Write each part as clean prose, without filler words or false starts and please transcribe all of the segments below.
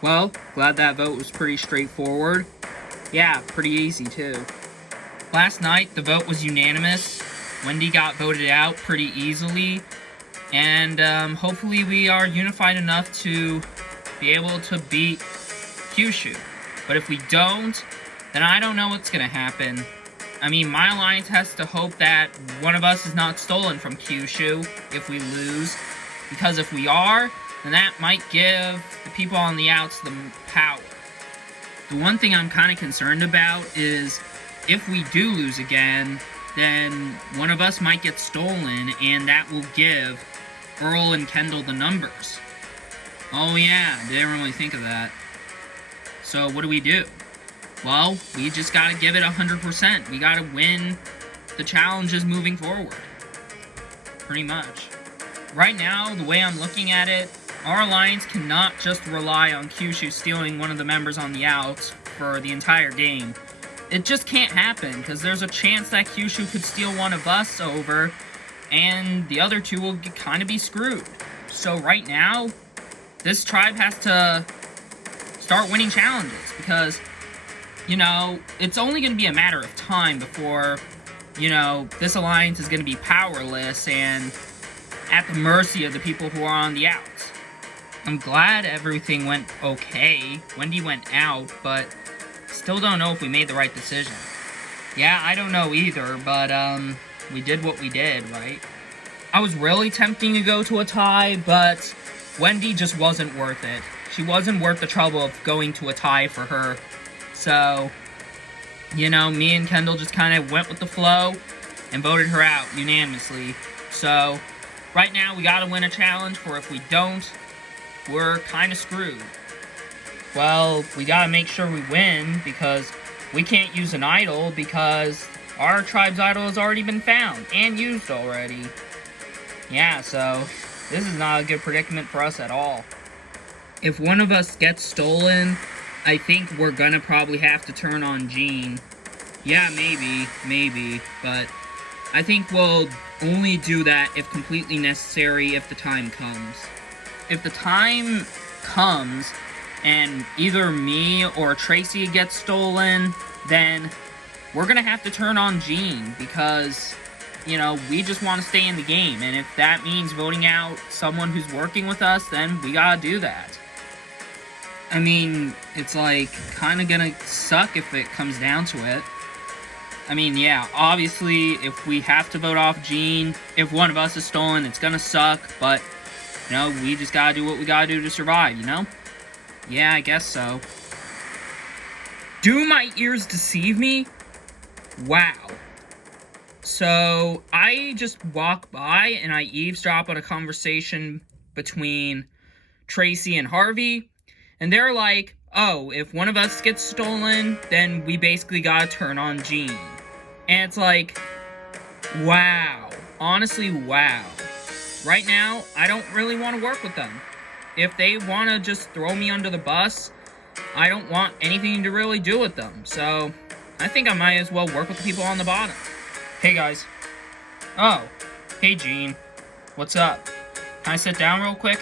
Well, glad that vote was pretty straightforward. Yeah, pretty easy too. Last night, the vote was unanimous. Wendy got voted out pretty easily. And hopefully we are unified enough to be able to beat Kyushu. But if we don't, then I don't know what's going to happen. I mean, my alliance has to hope that one of us is not stolen from Kyushu if we lose. Because if we are, then that might give the people on the outs the power. The one thing I'm kind of concerned about is if we do lose again, then one of us might get stolen, and that will give Earl and Kendall the numbers. Oh yeah, didn't really think of that. So what do we do? Well, we just gotta give it 100%. We gotta win the challenges moving forward. Pretty much. Right now, the way I'm looking at it, our alliance cannot just rely on Kyushu stealing one of the members on the outs for the entire game. It just can't happen, because there's a chance that Kyushu could steal one of us over, and the other two will kind of be screwed. So right now, this tribe has to start winning challenges, because, you know, it's only going to be a matter of time before, you know, this alliance is going to be powerless and at the mercy of the people who are on the outs. I'm glad everything went okay. Wendy went out, but still don't know if we made the right decision. Yeah, I don't know either, but, we did what we did, right? I was really tempting to go to a tie, but Wendy just wasn't worth it. She wasn't worth the trouble of going to a tie for her. So, you know, me and Kendall just kind of went with the flow and voted her out unanimously. So, right now we gotta win a challenge, for if we don't, we're kind of screwed. Well, we gotta make sure we win, because we can't use an idol, because our tribe's idol has already been found and used already. Yeah, so this is not a good predicament for us at all. If one of us gets stolen, I think we're gonna probably have to turn on Jean. Yeah, maybe, but I think we'll only do that if completely necessary if the time comes. If the time comes and either me or Tracy gets stolen, then we're gonna have to turn on Jean, because, you know, we just want to stay in the game, and if that means voting out someone who's working with us, then we gotta do that. I mean, it's like, kinda gonna suck if it comes down to it. I mean, yeah, obviously, if we have to vote off Jean, if one of us is stolen, it's gonna suck, but, you know, we just gotta do what we gotta do to survive, you know? Yeah, I guess so. Do my ears deceive me? Wow. So, I just walk by and I eavesdrop on a conversation between Tracy and Harvey, and they're like, oh, if one of us gets stolen, then we basically gotta turn on Jean. And it's like, wow. Honestly, wow. Right now, I don't really want to work with them. If they want to just throw me under the bus, I don't want anything to really do with them. So, I think I might as well work with the people on the bottom. Hey, guys. Oh, hey, Jean. What's up? Can I sit down real quick?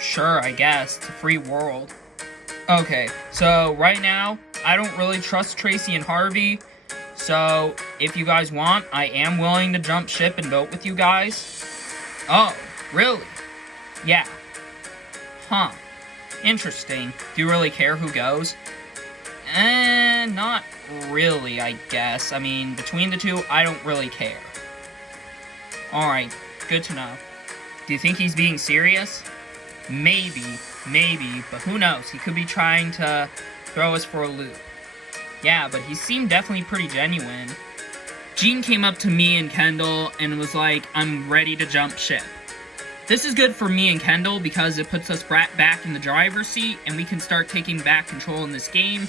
Sure, I guess. It's a free world. Okay, so right now, I don't really trust Tracy and Harvey. So, if you guys want, I am willing to jump ship and vote with you guys. Oh, really? Yeah. Huh. Interesting. Do you really care who goes? Not really, I guess. I mean, between the two, I don't really care. Alright, good to know. Do you think he's being serious? Maybe, but who knows? He could be trying to throw us for a loop. Yeah, but he seemed definitely pretty genuine. Jean came up to me and Kendall and was like, I'm ready to jump ship. This is good for me and Kendall because it puts us back in the driver's seat and we can start taking back control in this game.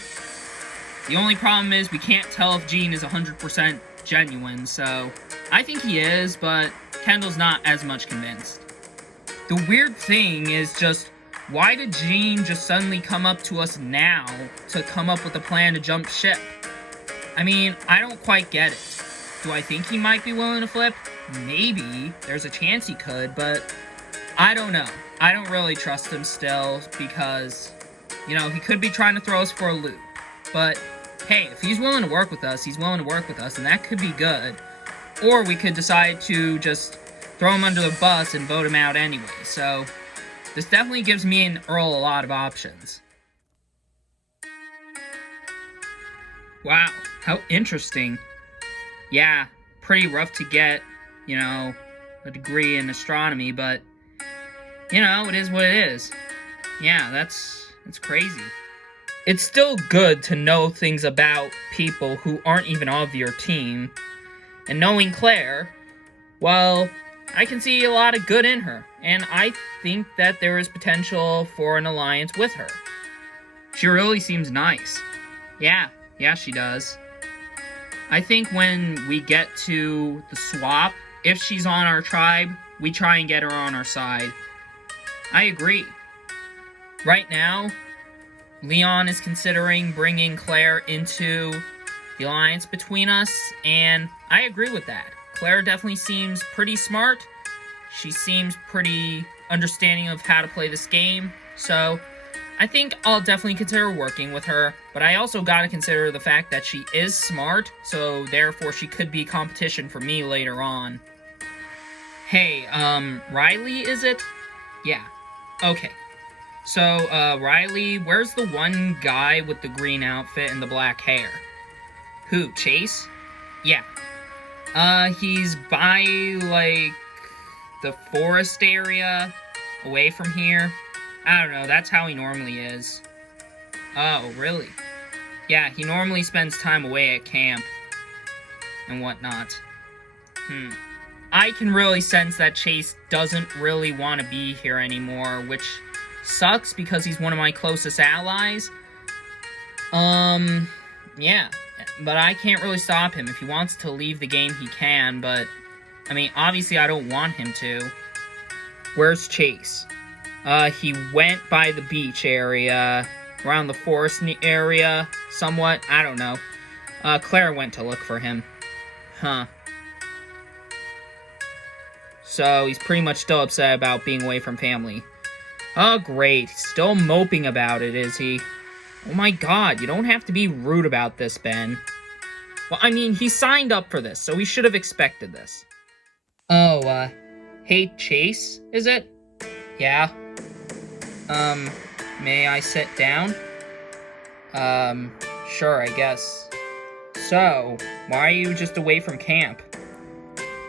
The only problem is we can't tell if Jean is 100% genuine, so I think he is, but Kendall's not as much convinced. The weird thing is just, why did Jean just suddenly come up to us now to come up with a plan to jump ship? I mean, I don't quite get it. Do I think he might be willing to flip? Maybe. There's a chance he could, but I don't know. I don't really trust him still because, You know, he could be trying to throw us for a loop. But, hey, if he's willing to work with us, he's willing to work with us, and that could be good. Or we could decide to just throw him under the bus and vote him out anyway. So, this definitely gives me and Earl a lot of options. Wow, how interesting. Yeah, pretty rough to get, you know, a degree in astronomy, but, you know, it is what it is. Yeah, that's crazy. It's still good to know things about people who aren't even of your team. And knowing Claire, well, I can see a lot of good in her, and I think that there is potential for an alliance with her. She really seems nice. Yeah, she does. I think when we get to the swap, if she's on our tribe, we try and get her on our side. I agree. Right now, Leon is considering bringing Claire into the alliance between us, and I agree with that. Claire definitely seems pretty smart. She seems pretty understanding of how to play this game, so I think I'll definitely consider working with her, but I also gotta consider the fact that she is smart, so therefore she could be competition for me later on. Hey, Riley, is it? Yeah. Okay. So, Riley, where's the one guy with the green outfit and the black hair? Who, Chase? Yeah. He's by, like, the forest area, away from here. I don't know, that's how he normally is. Oh, really? Yeah, he normally spends time away at camp and whatnot. I can really sense that Chase doesn't really want to be here anymore, which sucks because he's one of my closest allies. Yeah, but I can't really stop him. If he wants to leave the game, he can, but, I mean, obviously I don't want him to. Where's Chase? He went by the beach area, around the forest area, somewhat, I don't know. Claire went to look for him. Huh. So, he's pretty much still upset about being away from family. Oh, great. Still moping about it, is he? Oh my god, you don't have to be rude about this, Ben. Well, I mean, he signed up for this, so he should have expected this. Oh, hey, Chase, is it? Yeah. May I sit down? Sure, I guess. So, why are you just away from camp?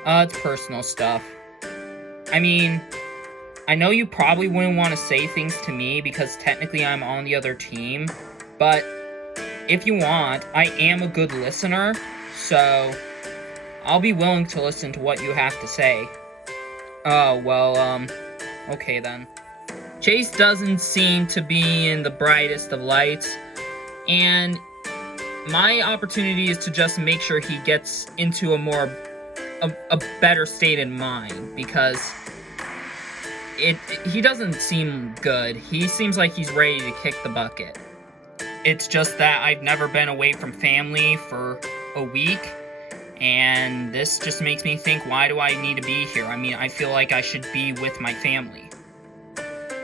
It's personal stuff. I mean, I know you probably wouldn't want to say things to me because technically I'm on the other team, but if you want, I am a good listener, so I'll be willing to listen to what you have to say. Oh, well, okay then. Chase doesn't seem to be in the brightest of lights, and my opportunity is to just make sure he gets into a better state in mind, because he doesn't seem good. He seems like he's ready to kick the bucket. It's just that I've never been away from family for a week, and this just makes me think, why do I need to be here? I mean, I feel like I should be with my family.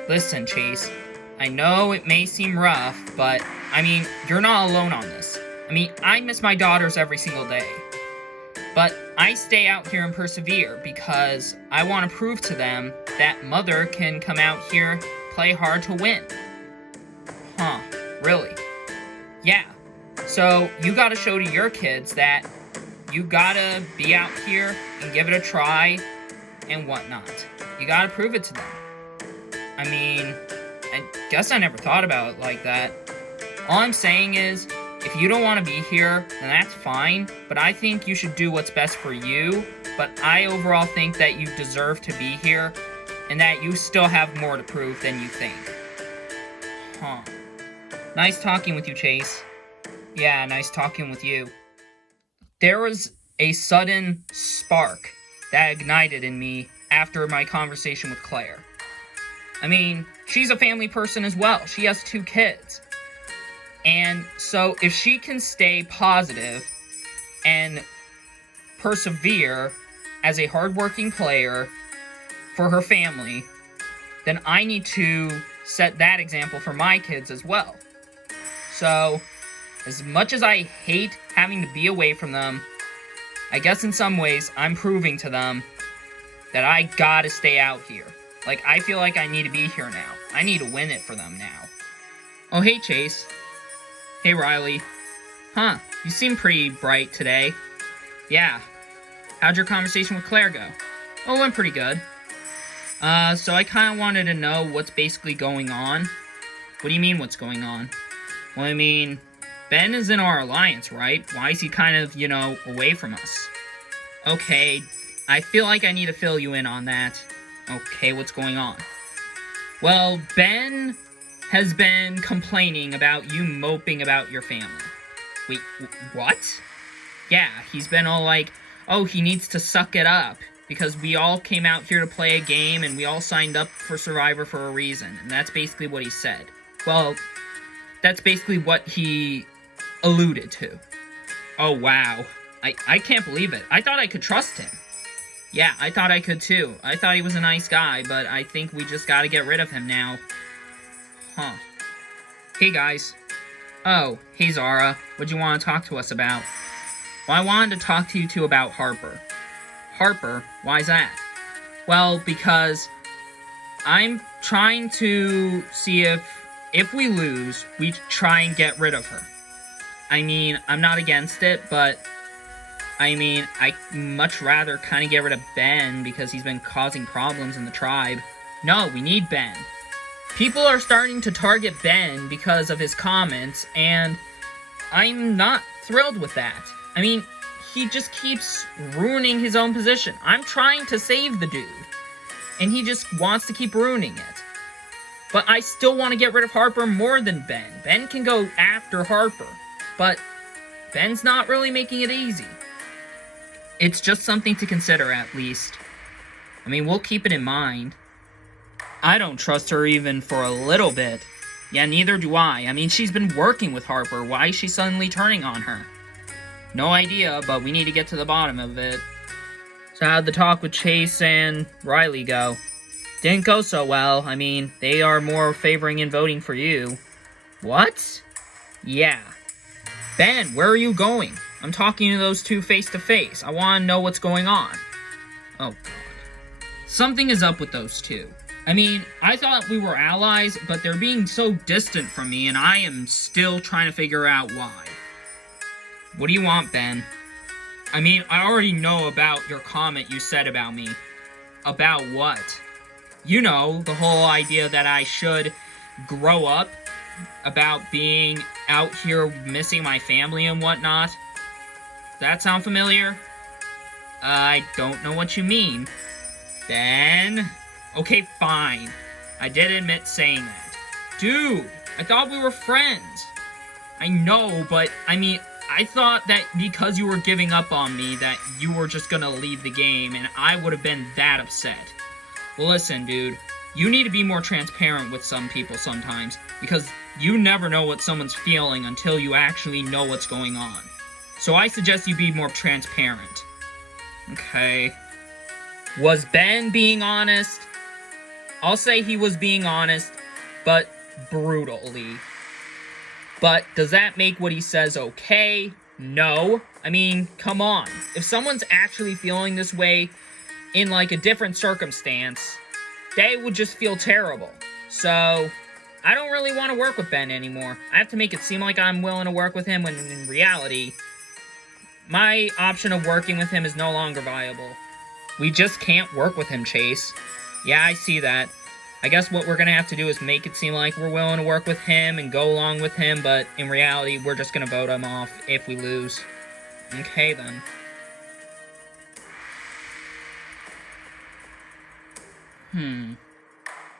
Listen, Chase, I know it may seem rough, but, I mean, you're not alone on this. I mean, I miss my daughters every single day. But I stay out here and persevere because I want to prove to them that Mother can come out here, play hard to win. Huh, really? Yeah. So, you gotta show to your kids that you gotta be out here and give it a try and whatnot. You gotta prove it to them. I mean, I guess I never thought about it like that. All I'm saying is, if you don't want to be here, then that's fine, but I think you should do what's best for you, but I overall think that you deserve to be here, and that you still have more to prove than you think. Huh. Nice talking with you, Chase. Yeah, nice talking with you. There was a sudden spark that ignited in me after my conversation with Claire. I mean, she's a family person as well. She has 2 kids. And so if she can stay positive and persevere as a hardworking player for her family, then I need to set that example for my kids as well. So, as much as I hate having to be away from them, I guess in some ways I'm proving to them that I gotta stay out here. Like, I feel like I need to be here now. I need to win it for them now. Oh, hey, Chase. Hey, Riley. Huh, you seem pretty bright today. Yeah. How'd your conversation with Claire go? Oh, it went pretty good. So I kind of wanted to know what's basically going on. What do you mean, what's going on? Well, I mean, Ben is in our alliance, right? Why is he kind of, away from us? Okay, I feel like I need to fill you in on that. Okay, what's going on? Well, Ben has been complaining about you moping about your family. Wait, what? Yeah, he's been all like, oh, he needs to suck it up, because we all came out here to play a game, and we all signed up for Survivor for a reason, and that's basically what he said. Well, that's basically what he alluded to. Oh, wow. I can't believe it. I thought I could trust him. Yeah, I thought I could too. I thought he was a nice guy, but I think we just gotta get rid of him now. Huh. Hey, guys. Oh, hey, Zara. What'd you want to talk to us about? Well, I wanted to talk to you two about Harper. Harper? Why's that? Well, because I'm trying to see if we lose, we try and get rid of her. I mean, I'm not against it, but I mean, I'd much rather kind of get rid of Ben because he's been causing problems in the tribe. No, we need Ben. People are starting to target Ben because of his comments, and I'm not thrilled with that. I mean, he just keeps ruining his own position. I'm trying to save the dude, and he just wants to keep ruining it. But I still want to get rid of Harper more than Ben. Ben can go after Harper, but Ben's not really making it easy. It's just something to consider, at least. I mean, we'll keep it in mind. I don't trust her even for a little bit. Yeah, neither do I. I mean, she's been working with Harper. Why is she suddenly turning on her? No idea, but we need to get to the bottom of it. So how'd the talk with Chase and Riley go? Didn't go so well. I mean, they are more favoring and voting for you. What? Yeah. Ben, where are you going? I'm talking to those two face to face. I want to know what's going on. Oh, God. Something is up with those two. I mean, I thought we were allies, but they're being so distant from me, and I am still trying to figure out why. What do you want, Ben? I mean, I already know about your comment you said about me. About what? You know, the whole idea that I should grow up, about being out here missing my family and whatnot. That sound familiar? I don't know what you mean. Ben? Okay, fine. I did admit saying that. Dude, I thought we were friends. I know, but, I mean, I thought that because you were giving up on me, that you were just gonna leave the game, and I would have been that upset. Well, listen, dude. You need to be more transparent with some people sometimes, because you never know what someone's feeling until you actually know what's going on. So I suggest you be more transparent. Okay. Was Ben being honest? I'll say he was being honest, but brutally. But does that make what he says okay? No. I mean, come on. If someone's actually feeling this way in, like, a different circumstance, they would just feel terrible. So, I don't really want to work with Ben anymore. I have to make it seem like I'm willing to work with him when in reality, my option of working with him is no longer viable. We just can't work with him, Chase. Yeah, I see that. I guess what we're gonna have to do is make it seem like we're willing to work with him and go along with him, but in reality, we're just gonna vote him off if we lose. Okay, then.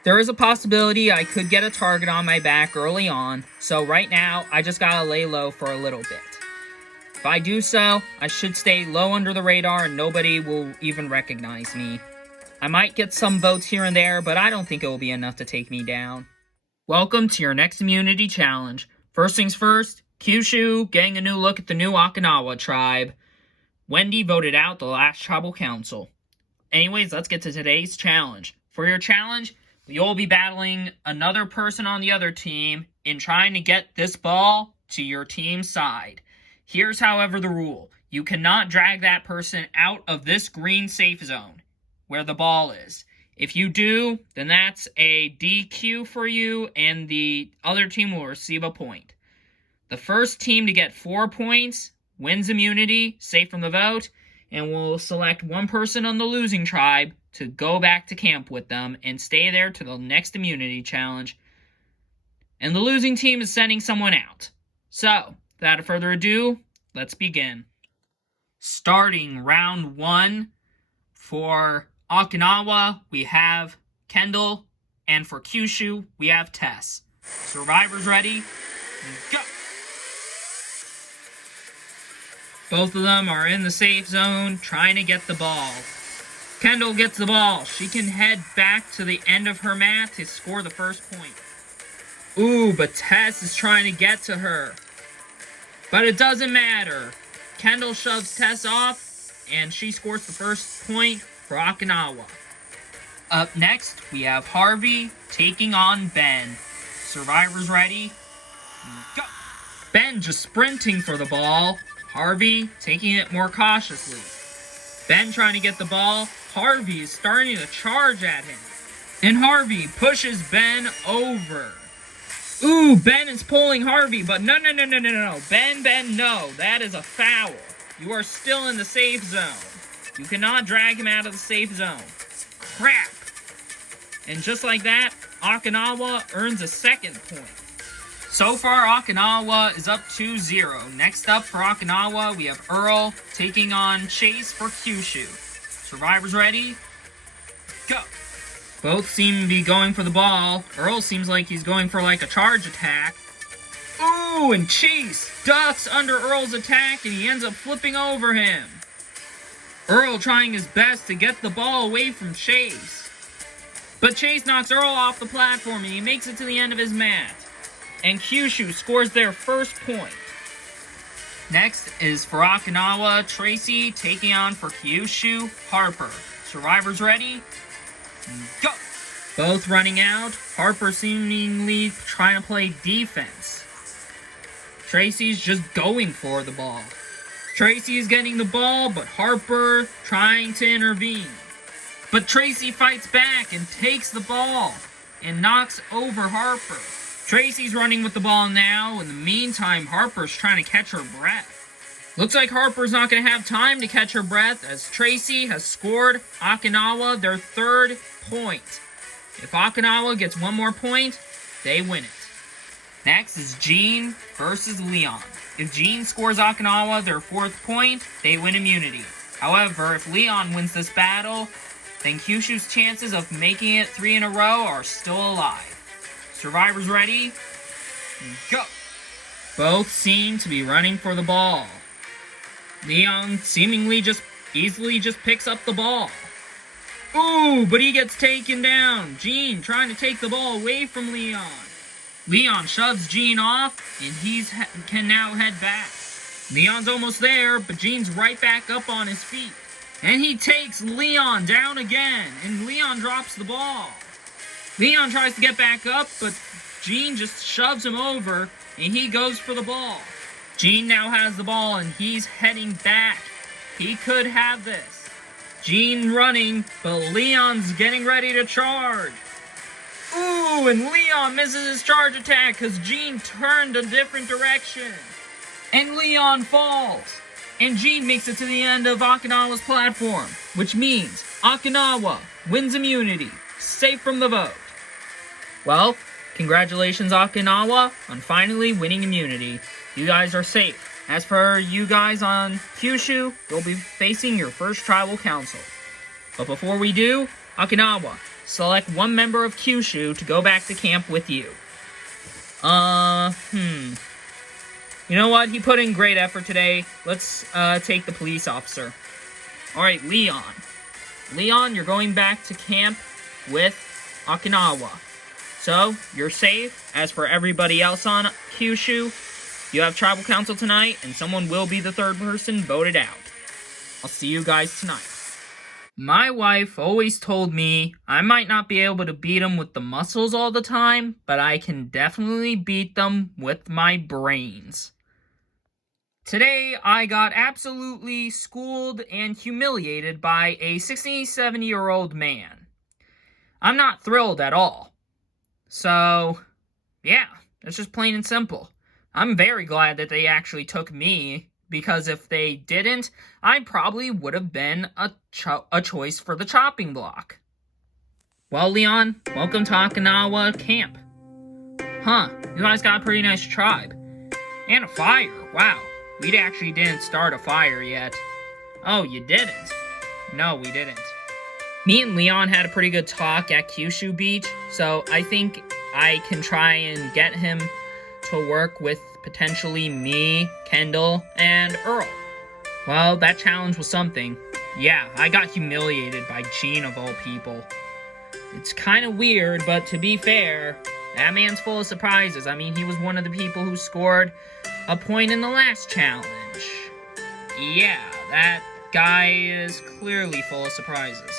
There is a possibility I could get a target on my back early on, so right now, I just gotta lay low for a little bit. If I do so, I should stay low under the radar and nobody will even recognize me. I might get some votes here and there, but I don't think it will be enough to take me down. Welcome to your next immunity challenge. First things first, Kyushu getting a new look at the new Okinawa tribe. Wendy voted out the last tribal council. Anyways, let's get to today's challenge. For your challenge, You'll be battling another person on the other team in trying to get this ball to your team's side. Here's, however, the rule. You cannot drag that person out of this green safe zone where the ball is. If you do, then that's a DQ for you, and the other team will receive a point. The first team to get 4 points wins immunity, safe from the vote, and will select one person on the losing tribe to go back to camp with them and stay there to the next immunity challenge. And the losing team is sending someone out. So, without further ado, let's begin. Starting round 1 for Okinawa, we have Kendall, and for Kyushu, we have Tess. Survivors ready? Go! Both of them are in the safe zone, trying to get the ball. Kendall gets the ball. She can head back to the end of her mat to score the first point. Ooh, but Tess is trying to get to her. But it doesn't matter. Kendall shoves Tess off, and she scores the first point for Okinawa. Up next, we have Harvey taking on Ben. Survivors ready? Go! Ben just sprinting for the ball. Harvey taking it more cautiously. Ben trying to get the ball. Harvey is starting to charge at him. And Harvey pushes Ben over. Ooh, Ben is pulling Harvey, but no. Ben, no. That is a foul. You are still in the safe zone. You cannot drag him out of the safe zone. Crap. And just like that, Okinawa earns a second point. So far, Okinawa is up 2-0. Next up for Okinawa, we have Earl taking on Chase for Kyushu. Survivors ready? Go! Both seem to be going for the ball. Earl seems like he's going for like a charge attack. Ooh, and Chase ducks under Earl's attack, and he ends up flipping over him. Earl trying his best to get the ball away from Chase. But Chase knocks Earl off the platform, and he makes it to the end of his mat. And Kyushu scores their first point. Next is for Okinawa, Tracy taking on for Kyushu, Harper. Survivors ready? Go! Both running out. Harper seemingly trying to play defense. Tracy's just going for the ball. Tracy is getting the ball, but Harper trying to intervene. But Tracy fights back and takes the ball and knocks over Harper. Tracy's running with the ball now. In the meantime, Harper's trying to catch her breath. Looks like Harper's not going to have time to catch her breath, as Tracy has scored Okinawa their third point. If Okinawa gets one more point, they win it. Next is Jean versus Leon. If Jean scores Okinawa their fourth point, they win immunity. However, if Leon wins this battle, then Kyushu's chances of making it 3 in a row are still alive. Survivors ready? Go! Both seem to be running for the ball. Leon seemingly easily picks up the ball. Ooh, but he gets taken down. Jean trying to take the ball away from Leon. Leon shoves Jean off, and he can now head back. Leon's almost there, but Jean's right back up on his feet. And he takes Leon down again, and Leon drops the ball. Leon tries to get back up, but Jean just shoves him over, and he goes for the ball. Jean now has the ball, and he's heading back. He could have this. Jean running, but Leon's getting ready to charge. Ooh, and Leon misses his charge attack because Jean turned a different direction. And Leon falls. And Jean makes it to the end of Okinawa's platform, which means Okinawa wins immunity, safe from the vote. Well, congratulations Okinawa on finally winning immunity. You guys are safe. As for you guys on Kyushu, you'll be facing your first tribal council. But before we do, Okinawa, select one member of Kyushu to go back to camp with you. You know what? He put in great effort today. Let's take the police officer. Alright, Leon. Leon, you're going back to camp with Okinawa. So, you're safe. As for everybody else on Kyushu, you have tribal council tonight, and someone will be the third person voted out. I'll see you guys tonight. My wife always told me I might not be able to beat them with the muscles all the time, but I can definitely beat them with my brains. Today, I got absolutely schooled and humiliated by a 67-year-old man. I'm not thrilled at all. So, yeah, it's just plain and simple. I'm very glad that they actually took me, because if they didn't, I probably would have been a choice for the chopping block. Well, Leon, welcome to Okinawa camp. Huh, you guys got a pretty nice tribe. And a fire, wow. We actually didn't start a fire yet. Oh, you didn't? No, we didn't. Me and Leon had a pretty good talk at Kyushu Beach, so I think I can try and get him to work with potentially me, Kendall, and Earl. Well, that challenge was something. Yeah, I got humiliated by Gene of all people. It's kind of weird, but to be fair, that man's full of surprises. I mean, he was one of the people who scored a point in the last challenge. Yeah, that guy is clearly full of surprises.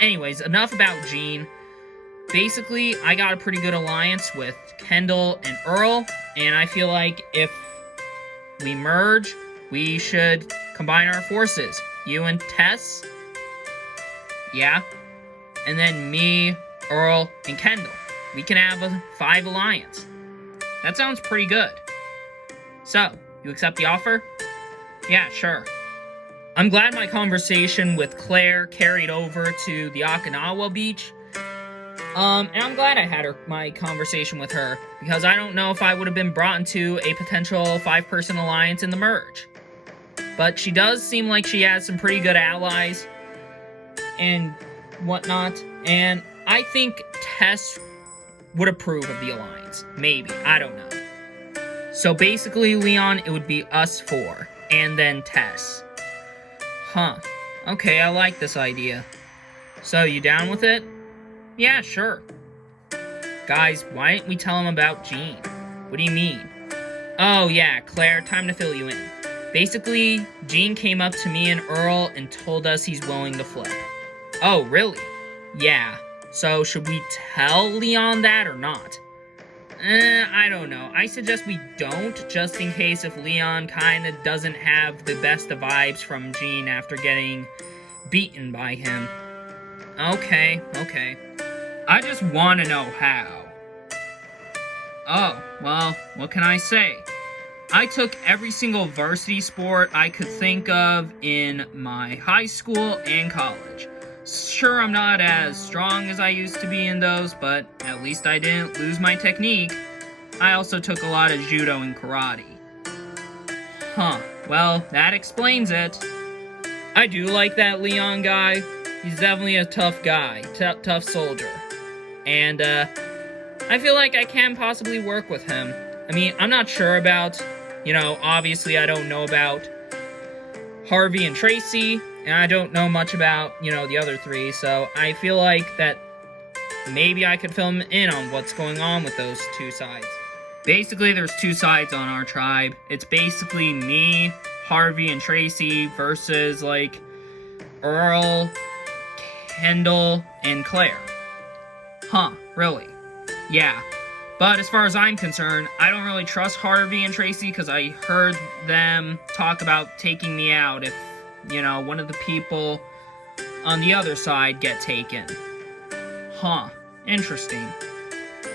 Anyways, enough about Gene. Basically, I got a pretty good alliance with Kendall and Earl, and I feel like if we merge, we should combine our forces. You and Tess? Yeah. And then me, Earl, and Kendall. We can have a 5 alliance. That sounds pretty good. So, you accept the offer? Yeah, sure. I'm glad my conversation with Claire carried over to the Okinawa beach. And I'm glad I had my conversation with her, because I don't know if I would have been brought into a potential 5-person alliance in the merge. But she does seem like she has some pretty good allies and whatnot, and I think Tess would approve of the alliance. Maybe. I don't know. So basically, Leon, it would be us 4, and then Tess. Huh. Okay, I like this idea. So, you down with it? Yeah, sure. Guys, why didn't we tell him about Gene? What do you mean? Oh yeah, Claire, time to fill you in. Basically, Gene came up to me and Earl and told us he's willing to flip. Oh, really? Yeah. So, should we tell Leon that or not? I don't know. I suggest we don't, just in case if Leon kinda doesn't have the best of vibes from Gene after getting beaten by him. Okay. I just want to know how. Oh, well, what can I say? I took every single varsity sport I could think of in my high school and college. Sure, I'm not as strong as I used to be in those, but at least I didn't lose my technique. I also took a lot of judo and karate. Huh, well, that explains it. I do like that Leon guy. He's definitely a tough guy, tough soldier. And, I feel like I can possibly work with him. I mean, I'm not sure about, obviously I don't know about Harvey and Tracy, and I don't know much about, the other 3, so I feel like that maybe I could fill him in on what's going on with those 2 sides. Basically, there's 2 sides on our tribe. It's basically me, Harvey, and Tracy versus, Earl, Kendall, and Claire. Huh, really? Yeah. But as far as I'm concerned, I don't really trust Harvey and Tracy because I heard them talk about taking me out if, one of the people on the other side get taken. Huh, interesting.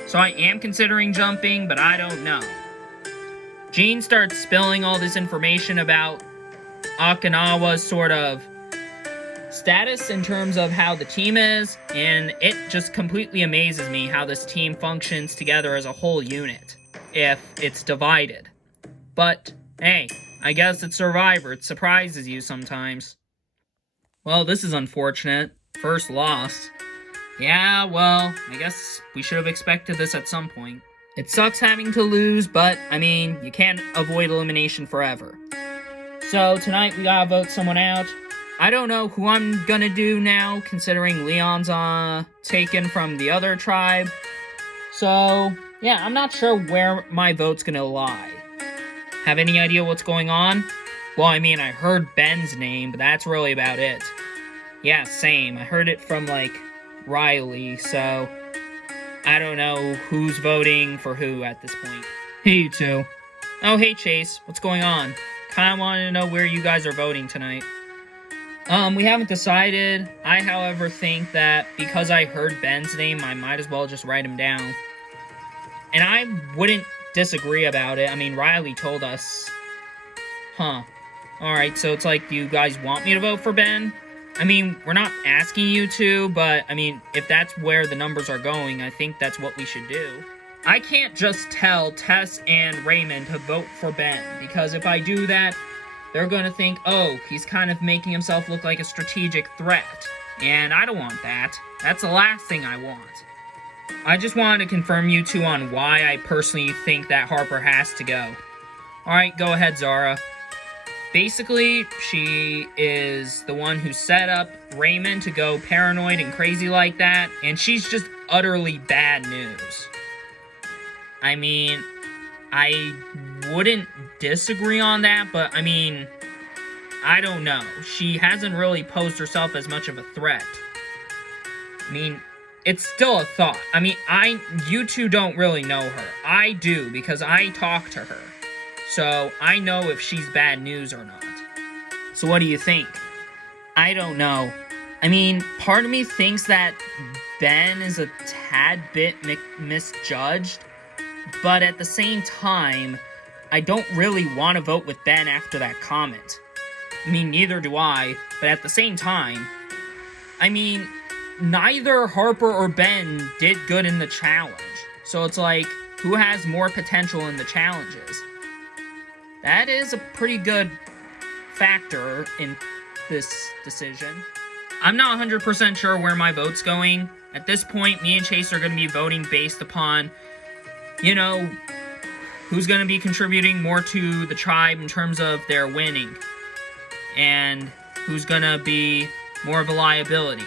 So I am considering jumping, but I don't know. Gene starts spilling all this information about Okinawa's sort of status in terms of how the team is, and it just completely amazes me how this team functions together as a whole unit, if it's divided. But, hey, I guess it's Survivor, it surprises you sometimes. Well, this is unfortunate. First loss. Yeah, well, I guess we should have expected this at some point. It sucks having to lose, but, you can't avoid elimination forever. So, tonight we gotta vote someone out. I don't know who I'm gonna do now, considering Leon's taken from the other tribe. So, yeah, I'm not sure where my vote's gonna lie. Have any idea what's going on? Well, I heard Ben's name, but that's really about it. Yeah, same. I heard it from, like, Riley, so I don't know who's voting for who at this point. Hey, you two. Oh, hey, Chase. What's going on? Kinda wanted to know where you guys are voting tonight. We haven't decided. I, however, think that because I heard Ben's name, I might as well just write him down. And I wouldn't disagree about it. I mean, Riley told us. Huh. Alright, so it's like you guys want me to vote for Ben? I mean, we're not asking you to, but, I mean, if that's where the numbers are going, I think that's what we should do. I can't just tell Tess and Raymond to vote for Ben, because if I do that, they're gonna think, oh, he's kind of making himself look like a strategic threat. And I don't want that. That's the last thing I want. I just wanted to confirm you two on why I personally think that Harper has to go. Alright, go ahead, Zara. Basically, she is the one who set up Raymond to go paranoid and crazy like that, and she's just utterly bad news. I mean, I wouldn't disagree on that, but I mean, I don't know. She hasn't really posed herself as much of a threat. I mean, it's still a thought. I mean, you two don't really know her. I do, because I talk to her. So, I know if she's bad news or not. So what do you think? I don't know. I mean, part of me thinks that Ben is a tad bit misjudged, but at the same time, I don't really want to vote with Ben after that comment. I mean, neither do I, but at the same time, I mean, neither Harper or Ben did good in the challenge. So it's like, who has more potential in the challenges? That is a pretty good factor in this decision. I'm not 100% sure where my vote's going. At this point, me and Chase are going to be voting based upon, you know, who's going to be contributing more to the tribe in terms of their winning. And who's going to be more of a liability.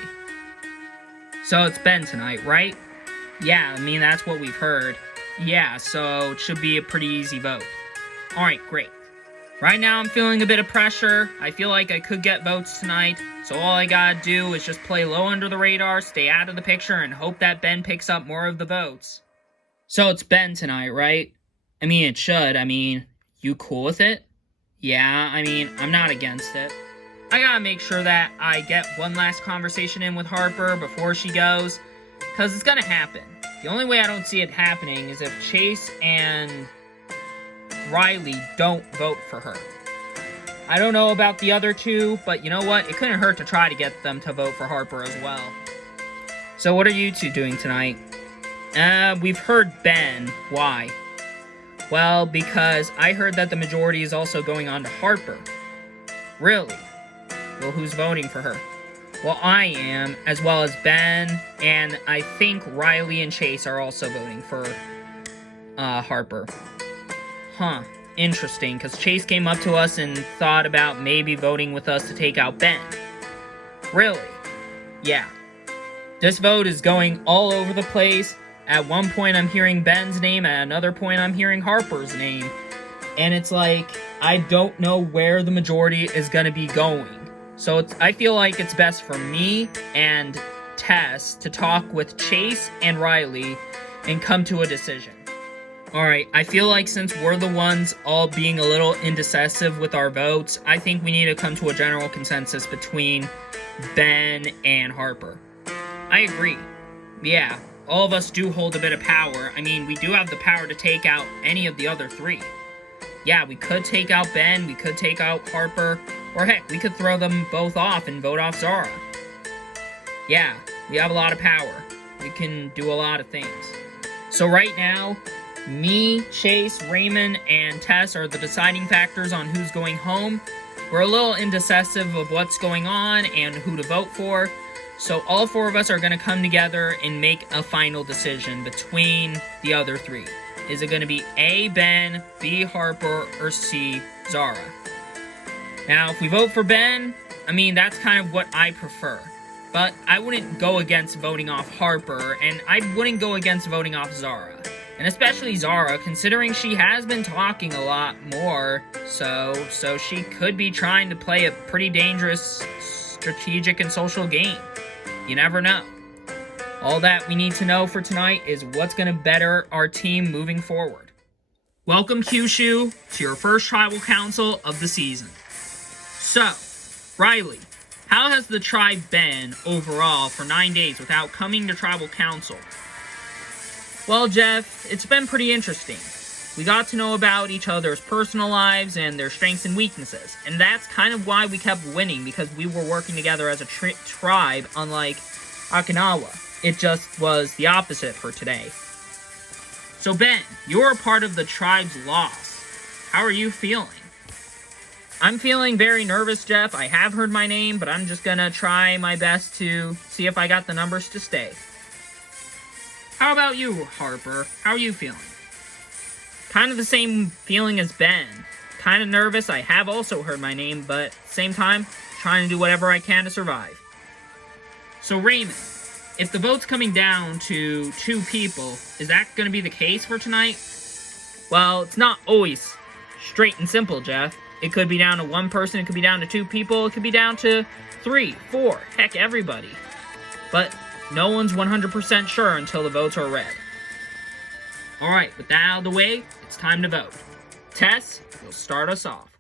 So it's Ben tonight, right? Yeah, I mean, that's what we've heard. Yeah, so it should be a pretty easy vote. Alright, great. Right now I'm feeling a bit of pressure. I feel like I could get votes tonight. So all I gotta do is just play low under the radar, stay out of the picture, and hope that Ben picks up more of the votes. So it's Ben tonight, right? I mean, it should. I mean, you cool with it? Yeah, I mean, I'm not against it. I gotta make sure that I get one last conversation in with Harper before she goes, because it's gonna happen. The only way I don't see it happening is if Chase and Riley don't vote for her. I don't know about the other two, but you know what? It couldn't hurt to try to get them to vote for Harper as well. So what are you two doing tonight? We've heard Ben. Why? Well, because I heard that the majority is also going on to Harper. Really? Well, who's voting for her? Well, I am, as well as Ben, and I think Riley and Chase are also voting for Harper. Huh. Interesting, because Chase came up to us and thought about maybe voting with us to take out Ben. Really? Yeah. This vote is going all over the place. At one point I'm hearing Ben's name, at another point I'm hearing Harper's name. And it's like, I don't know where the majority is going to be going. So I feel like it's best for me and Tess to talk with Chase and Riley and come to a decision. Alright, I feel like since we're the ones all being a little indecisive with our votes, I think we need to come to a general consensus between Ben and Harper. I agree. Yeah, all of us do hold a bit of power. I mean, we do have the power to take out any of the other three. Yeah, we could take out Ben, we could take out Harper, or heck, we could throw them both off and vote off Zara. Yeah, we have a lot of power. We can do a lot of things. So right now, me, Chase, Raymond, and Tess are the deciding factors on who's going home. We're a little indecisive of what's going on and who to vote for. So all four of us are going to come together and make a final decision between the other three. Is it going to be A, Ben, B, Harper, or C, Zara? Now, if we vote for Ben, I mean, that's kind of what I prefer. But I wouldn't go against voting off Harper, and I wouldn't go against voting off Zara. And especially Zara, considering she has been talking a lot more, so she could be trying to play a pretty dangerous strategic and social game. You never know. All that we need to know for tonight is what's going to better our team moving forward. Welcome, Kyushu, to your first tribal council of the season. So, Riley, how has the tribe been overall for 9 days without coming to tribal council? Well, Jeff, it's been pretty interesting. We got to know about each other's personal lives and their strengths and weaknesses, and that's kind of why we kept winning, because we were working together as a tribe, unlike Okinawa. It just was the opposite for today. So Ben, you're a part of the tribe's loss. How are you feeling? I'm feeling very nervous, Jeff. I have heard my name, but I'm just gonna try my best to see if I got the numbers to stay. How about you, Harper? How are you feeling? Kind of the same feeling as Ben. Kind of nervous. I have also heard my name, but at the same time, trying to do whatever I can to survive. So Raymond, if the vote's coming down to 2 people, is that going to be the case for tonight? Well, it's not always straight and simple, Jeff. It could be down to 1 person, it could be down to 2 people, it could be down to 3, 4, heck, everybody. But no one's 100% sure until the votes are read. Alright, with that out of the way, it's time to vote. Tess, you'll start us off.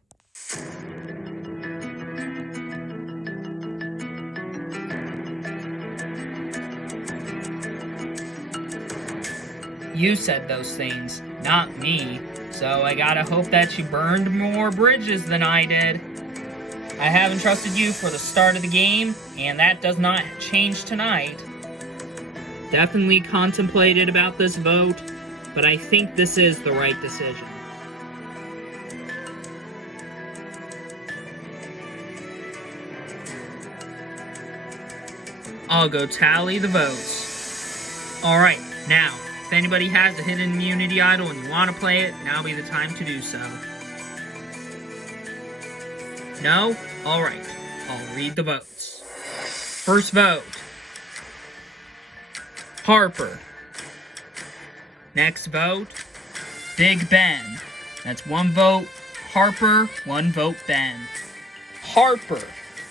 You said those things, not me. So I gotta hope that you burned more bridges than I did. I haven't trusted you for the start of the game, and that does not change tonight. Definitely contemplated about this vote, but I think this is the right decision. I'll go tally the votes. Alright, now, if anybody has a hidden immunity idol and you want to play it, now be the time to do so. No? Alright, I'll read the votes. First vote. Harper. Next vote, Big Ben. That's 1 vote Harper, 1 vote Ben. Harper.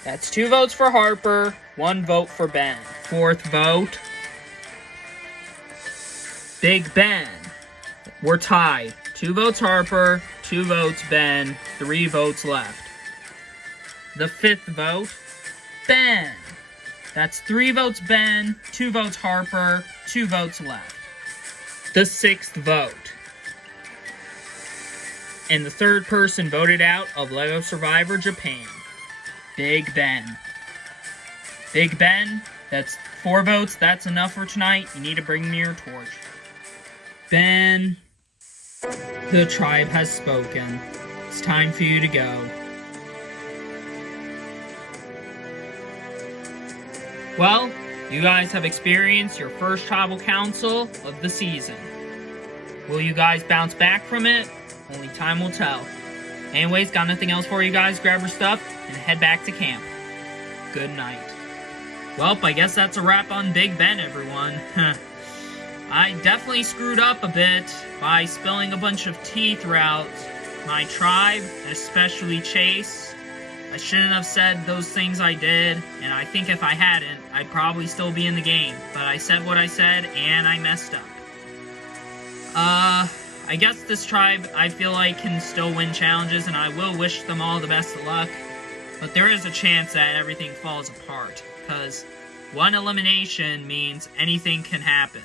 That's 2 votes for Harper, 1 vote for Ben. Fourth vote, Big Ben. We're tied. 2 votes Harper, 2 votes Ben, 3 votes left. The 5th vote, Ben. That's 3 votes Ben, 2 votes Harper, 2 votes left. The 6th vote. And the 3rd person voted out of LEGO Survivor Japan. Big Ben. Big Ben, that's 4 votes. That's enough for tonight. You need to bring me your torch. Ben, the tribe has spoken. It's time for you to go. Well, you guys have experienced your first tribal council of the season. Will you guys bounce back from it? Only time will tell. Anyways, got nothing else for you guys. Grab your stuff and head back to camp. Good night. Well, I guess that's a wrap on Big Ben, everyone. I definitely screwed up a bit by spilling a bunch of tea throughout my tribe, especially Chase. I shouldn't have said those things I did, and I think if I hadn't, I'd probably still be in the game. But I said what I said, and I messed up. I guess this tribe, I feel like, can still win challenges, and I will wish them all the best of luck. But there is a chance that everything falls apart, because 1 elimination means anything can happen.